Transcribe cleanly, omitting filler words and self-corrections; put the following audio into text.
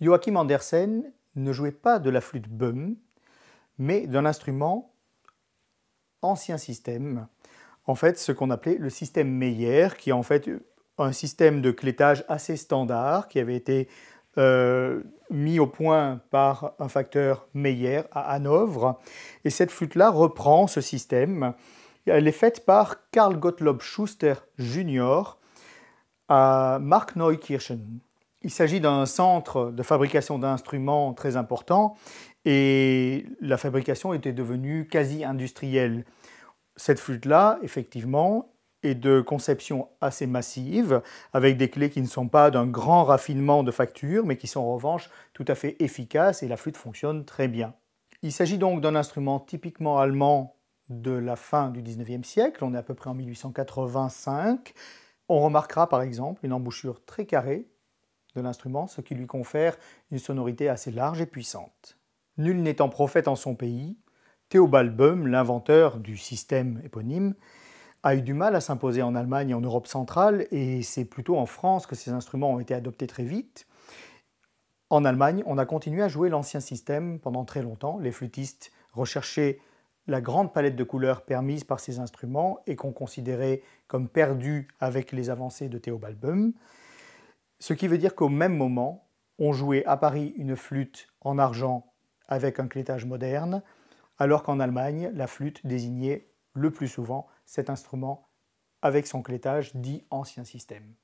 Joachim Andersen ne jouait pas de la flûte Böhm, mais d'un instrument ancien système, en fait ce qu'on appelait le système Meyer, qui est en fait un système de clétage assez standard qui avait été mis au point par un facteur Meyer à Hanovre. Et cette flûte-là reprend ce système. Elle est faite par Karl Gottlob Schuster Jr. à Markneukirchen. Il s'agit d'un centre de fabrication d'instruments très important et la fabrication était devenue quasi industrielle. Cette flûte-là, effectivement, est de conception assez massive, avec des clés qui ne sont pas d'un grand raffinement de facture, mais qui sont en revanche tout à fait efficaces et la flûte fonctionne très bien. Il s'agit donc d'un instrument typiquement allemand de la fin du XIXe siècle, on est à peu près en 1885. On remarquera par exemple une embouchure très carrée de l'instrument, ce qui lui confère une sonorité assez large et puissante. Nul n'étant prophète en son pays, Theobald Böhm, l'inventeur du système éponyme, a eu du mal à s'imposer en Allemagne et en Europe centrale, et c'est plutôt en France que ces instruments ont été adoptés très vite. En Allemagne, on a continué à jouer l'ancien système pendant très longtemps. Les flûtistes recherchaient la grande palette de couleurs permise par ces instruments et qu'on considérait comme perdue avec les avancées de Theobald Böhm. Ce qui veut dire qu'au même moment, on jouait à Paris une flûte en argent avec un clétage moderne, alors qu'en Allemagne, la flûte désignait le plus souvent cet instrument avec son clétage dit ancien système.